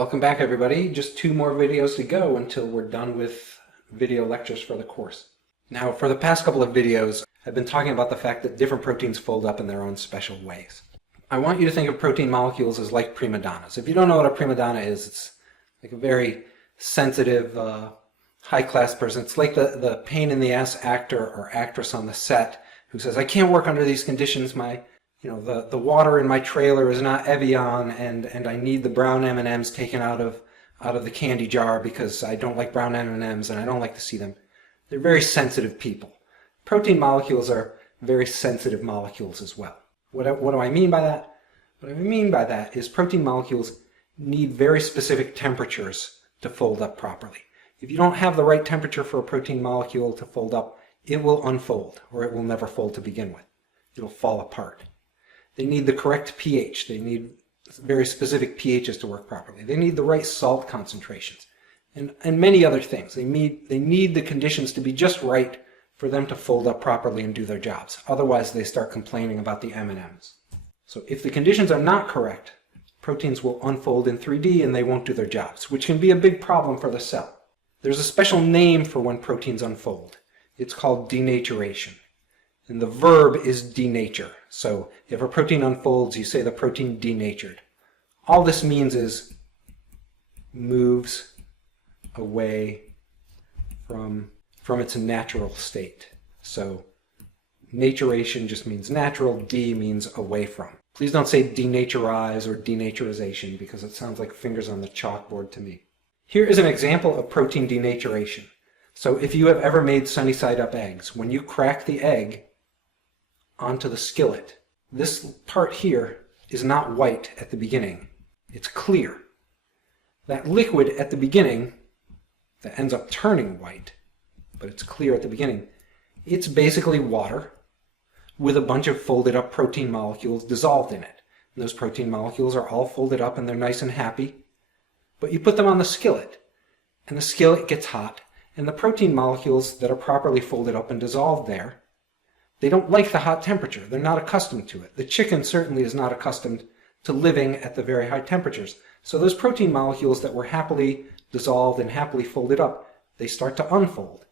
Welcome back, everybody. Just 2 more videos to go until we're done with video lectures for the course. Now, for the past couple of videos, I've been talking about the fact that different proteins fold up in their own special ways. I want you to think of protein molecules as like prima donnas. If you don't know what a prima donna is, it's like a very sensitive, high-class person. It's like the pain-in-the-ass actor or actress on the set who says, I can't work under these conditions. The water in my trailer is not Evian, and I need the brown M&Ms taken out of the candy jar because I don't like brown M&Ms and I don't like to see them. They're very sensitive people. Protein molecules are very sensitive molecules as well. What do I mean by that? What I mean by that is protein molecules need very specific temperatures to fold up properly. If you don't have the right temperature for a protein molecule to fold up, it will unfold, or it will never fold to begin with. It'll fall apart. They need the correct pH. They need very specific pHs to work properly. They need the right salt concentrations and many other things. They need the conditions to be just right for them to fold up properly and do their jobs. Otherwise, they start complaining about the M&Ms. So if the conditions are not correct, proteins will unfold in 3D and they won't do their jobs, which can be a big problem for the cell. There's a special name for when proteins unfold. It's called denaturation. And the verb is denature. So if a protein unfolds, you say the protein denatured. All this means is moves away from its natural state. So naturation just means natural, de means away from. Please don't say denaturize or denaturization because it sounds like fingers on the chalkboard to me. Here is an example of protein denaturation. So if you have ever made sunny side up eggs, when you crack the egg onto the skillet, this part here is not white at the beginning. It's clear. That liquid at the beginning that ends up turning white, but it's clear at the beginning, it's basically water with a bunch of folded up protein molecules dissolved in it. And those protein molecules are all folded up and they're nice and happy. But you put them on the skillet, and the skillet gets hot, and the protein molecules that are properly folded up and dissolved there, they don't like the hot temperature. They're not accustomed to it. The chicken certainly is not accustomed to living at the very high temperatures. So those protein molecules that were happily dissolved and happily folded up, they start to unfold.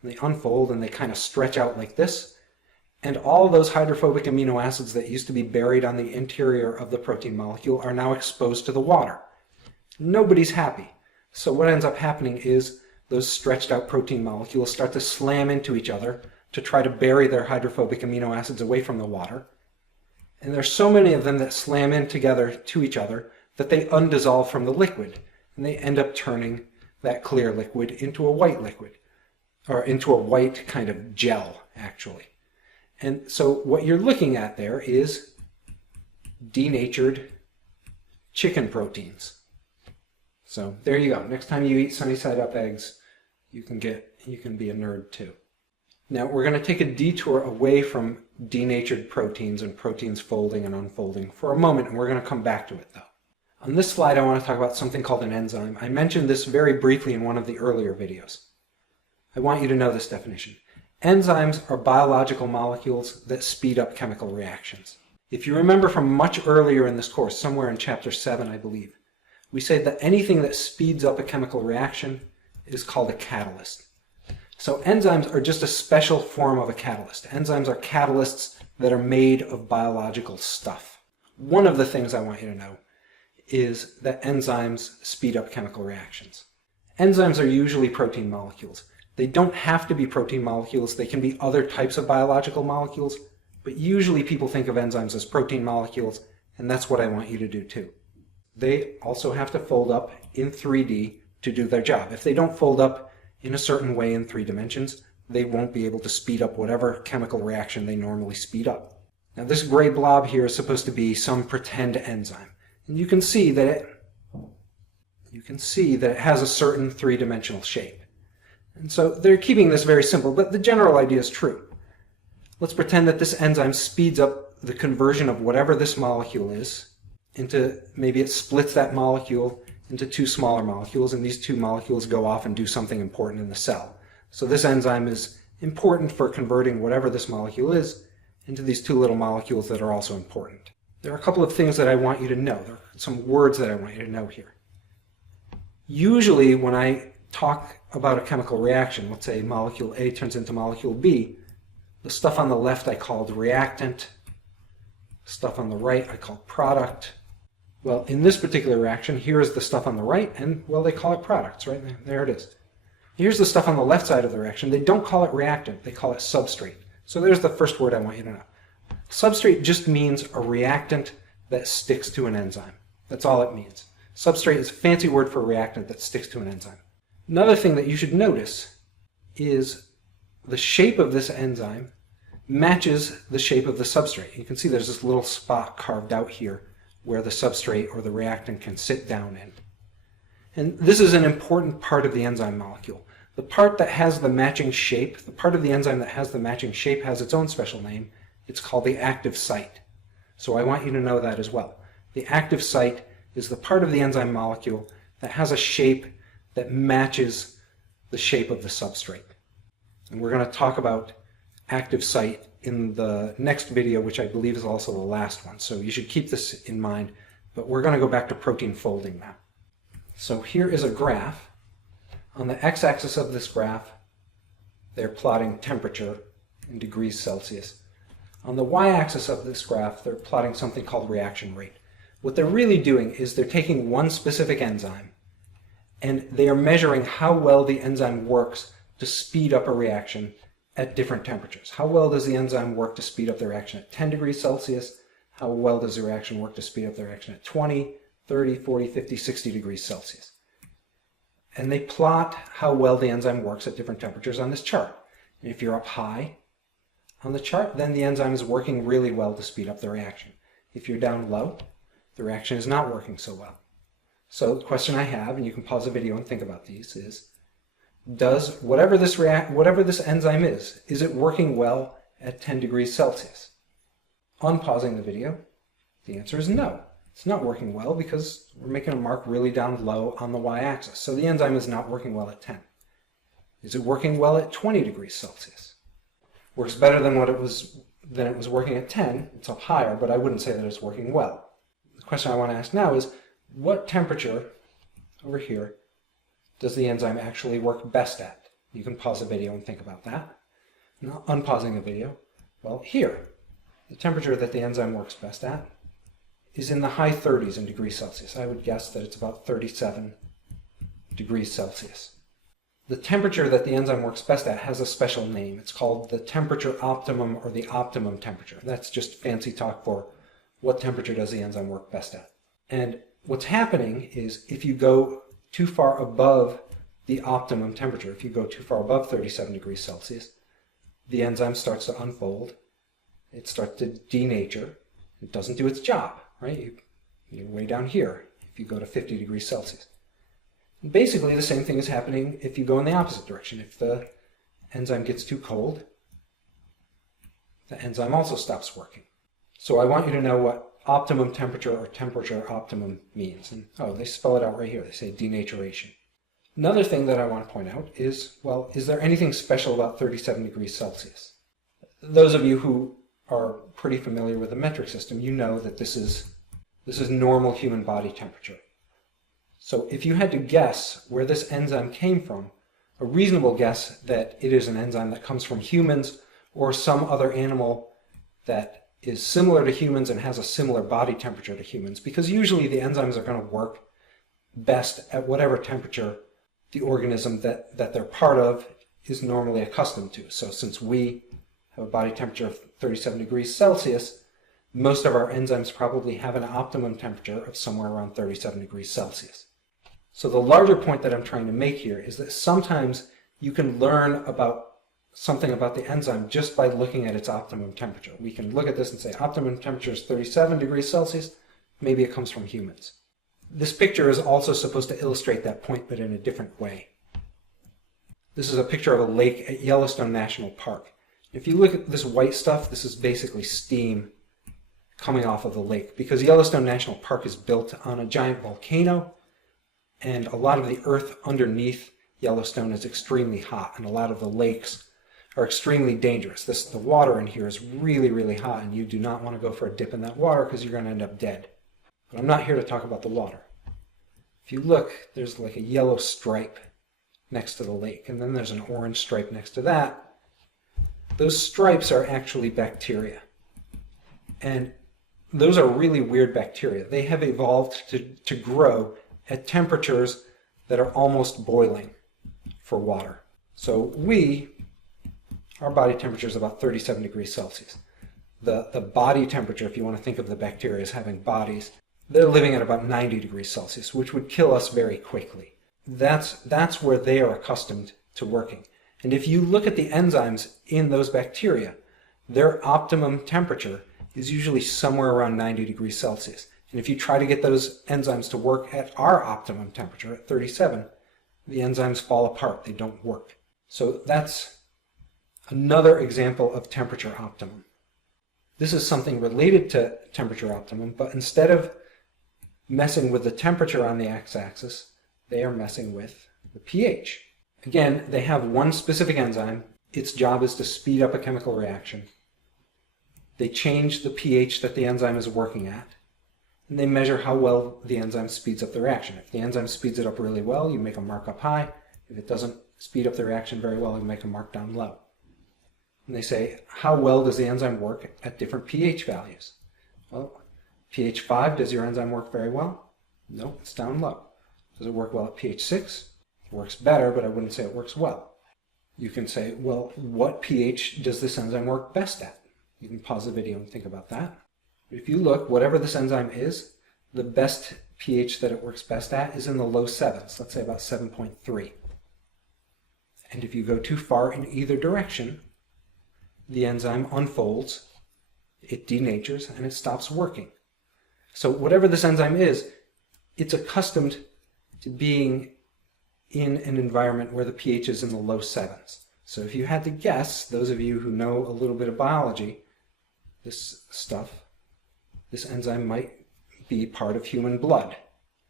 And they unfold and they kind of stretch out like this. And all those hydrophobic amino acids that used to be buried on the interior of the protein molecule are now exposed to the water. Nobody's happy. So what ends up happening is those stretched out protein molecules start to slam into each other to try to bury their hydrophobic amino acids away from the water. And there's so many of them that slam in together to each other that they undissolve from the liquid. And they end up turning that clear liquid into a white liquid, or into a white kind of gel, actually. And so what you're looking at there is denatured chicken proteins. So there you go. Next time you eat sunny side up eggs, you can be a nerd too. Now we're going to take a detour away from denatured proteins and proteins folding and unfolding for a moment, and we're going to come back to it though. On this slide I want to talk about something called an enzyme. I mentioned this very briefly in one of the earlier videos. I want you to know this definition. Enzymes are biological molecules that speed up chemical reactions. If you remember from much earlier in this course, somewhere in chapter 7 I believe, we said that anything that speeds up a chemical reaction is called a catalyst. So enzymes are just a special form of a catalyst. Enzymes are catalysts that are made of biological stuff. One of the things I want you to know is that enzymes speed up chemical reactions. Enzymes are usually protein molecules. They don't have to be protein molecules. They can be other types of biological molecules, but usually people think of enzymes as protein molecules, and that's what I want you to do too. They also have to fold up in 3D to do their job. If they don't fold up in a certain way in 3 dimensions, they won't be able to speed up whatever chemical reaction they normally speed up. Now this gray blob here is supposed to be some pretend enzyme. And you can see that it has a certain 3-dimensional shape. And so they're keeping this very simple, but the general idea is true. Let's pretend that this enzyme speeds up the conversion of whatever this molecule is into, maybe it splits that molecule into 2 smaller molecules, and these 2 molecules go off and do something important in the cell. So this enzyme is important for converting whatever this molecule is into these 2 little molecules that are also important. There are a couple of things that I want you to know. There are some words that I want you to know here. Usually when I talk about a chemical reaction, let's say molecule A turns into molecule B, the stuff on the left I called reactant, stuff on the right I call product. Well, in this particular reaction, here is the stuff on the right, and, well, they call it products, right? There it is. Here's the stuff on the left side of the reaction. They don't call it reactant, they call it substrate. So there's the first word I want you to know. Substrate just means a reactant that sticks to an enzyme. That's all it means. Substrate is a fancy word for a reactant that sticks to an enzyme. Another thing that you should notice is the shape of this enzyme matches the shape of the substrate. You can see there's this little spot carved out here where the substrate or the reactant can sit down in. And this is an important part of the enzyme molecule. The part that has the matching shape, the part of the enzyme that has the matching shape has its own special name. It's called the active site. So I want you to know that as well. The active site is the part of the enzyme molecule that has a shape that matches the shape of the substrate. And we're going to talk about active site in the next video, which I believe is also the last one. So you should keep this in mind. But we're going to go back to protein folding now. So here is a graph. On the x-axis of this graph, they're plotting temperature in degrees Celsius. On the y-axis of this graph, they're plotting something called reaction rate. What they're really doing is they're taking one specific enzyme and they are measuring how well the enzyme works to speed up a reaction at different temperatures. How well does the enzyme work to speed up the reaction at 10 degrees Celsius? How well does the reaction work to speed up the reaction at 20, 30, 40, 50, 60 degrees Celsius? And they plot how well the enzyme works at different temperatures on this chart. And if you're up high on the chart, then the enzyme is working really well to speed up the reaction. If you're down low, the reaction is not working so well. So the question I have, and you can pause the video and think about these, is does whatever this enzyme is it working well at 10 degrees Celsius? Unpausing the video, the answer is no. It's not working well because we're making a mark really down low on the y-axis. So the enzyme is not working well at 10. Is it working well at 20 degrees Celsius? Works better than it was working at 10. It's up higher, but I wouldn't say that it's working well. The question I want to ask now is, what temperature over here does the enzyme actually work best at? You can pause the video and think about that. Now, unpausing the video, well, here, the temperature that the enzyme works best at is in the high 30s in degrees Celsius. I would guess that it's about 37 degrees Celsius. The temperature that the enzyme works best at has a special name. It's called the temperature optimum or the optimum temperature. That's just fancy talk for what temperature does the enzyme work best at. And what's happening is if you go too far above the optimum temperature, if you go too far above 37 degrees Celsius, the enzyme starts to unfold. It starts to denature. It doesn't do its job, right? You're way down here if you go to 50 degrees Celsius. Basically, the same thing is happening if you go in the opposite direction. If the enzyme gets too cold, the enzyme also stops working. So I want you to know what optimum temperature or temperature optimum means. And, oh, they spell it out right here. They say denaturation. Another thing that I want to point out is, well, is there anything special about 37 degrees Celsius? Those of you who are pretty familiar with the metric system, you know that this is normal human body temperature. So if you had to guess where this enzyme came from, a reasonable guess that it is an enzyme that comes from humans or some other animal that is similar to humans and has a similar body temperature to humans, because usually the enzymes are going to work best at whatever temperature the organism that they're part of is normally accustomed to. So since we have a body temperature of 37 degrees Celsius, most of our enzymes probably have an optimum temperature of somewhere around 37 degrees Celsius. So the larger point that I'm trying to make here is that sometimes you can learn about something about the enzyme just by looking at its optimum temperature. We can look at this and say optimum temperature is 37 degrees Celsius, maybe it comes from humans. This picture is also supposed to illustrate that point, but in a different way. This is a picture of a lake at Yellowstone National Park. If you look at this white stuff, this is basically steam coming off of the lake, because Yellowstone National Park is built on a giant volcano, and a lot of the earth underneath Yellowstone is extremely hot, and a lot of the lakes are extremely dangerous. The water in here is really, really hot, and you do not want to go for a dip in that water because you're going to end up dead. But I'm not here to talk about the water. If you look, there's like a yellow stripe next to the lake, and then there's an orange stripe next to that. Those stripes are actually bacteria. And those are really weird bacteria. They have evolved to grow at temperatures that are almost boiling for water. So our body temperature is about 37 degrees Celsius. The body temperature, if you want to think of the bacteria as having bodies, they're living at about 90 degrees Celsius, which would kill us very quickly. That's where they are accustomed to working. And if you look at the enzymes in those bacteria, their optimum temperature is usually somewhere around 90 degrees Celsius. And if you try to get those enzymes to work at our optimum temperature at 37, the enzymes fall apart. They don't work. So that's another example of temperature optimum. This is something related to temperature optimum, but instead of messing with the temperature on the x-axis, they are messing with the pH. Again, they have one specific enzyme. Its job is to speed up a chemical reaction. They change the pH that the enzyme is working at, and they measure how well the enzyme speeds up the reaction. If the enzyme speeds it up really well, you make a mark up high. If it doesn't speed up the reaction very well, you make a mark down low. And they say, how well does the enzyme work at different pH values? Well, pH 5, does your enzyme work very well? No, it's down low. Does it work well at pH 6? It works better, but I wouldn't say it works well. You can say, well, what pH does this enzyme work best at? You can pause the video and think about that. If you look, whatever this enzyme is, the best pH that it works best at is in the low 7s, let's say about 7.3. And if you go too far in either direction, the enzyme unfolds, it denatures, and it stops working. So whatever this enzyme is, it's accustomed to being in an environment where the pH is in the low 7s. So if you had to guess, those of you who know a little bit of biology, this enzyme might be part of human blood,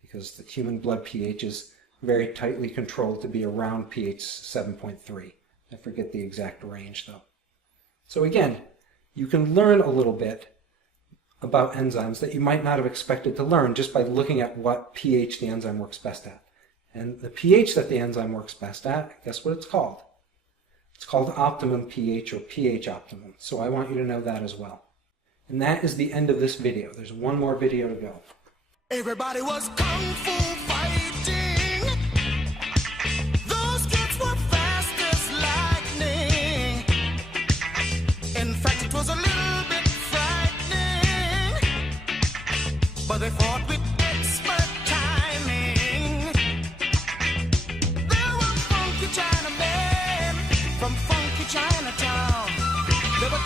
because the human blood pH is very tightly controlled to be around pH 7.3. I forget the exact range though. So again, you can learn a little bit about enzymes that you might not have expected to learn just by looking at what pH the enzyme works best at. And the pH that the enzyme works best at, guess what it's called? It's called optimum pH, or pH optimum. So I want you to know that as well. And that is the end of this video. There's one more video to go. Everybody was kung fu fighting. Those kids were fast as lightning. In fact, it was a little bit frightening, but they fought with expert timing. There were funky Chinamen from funky Chinatown. They were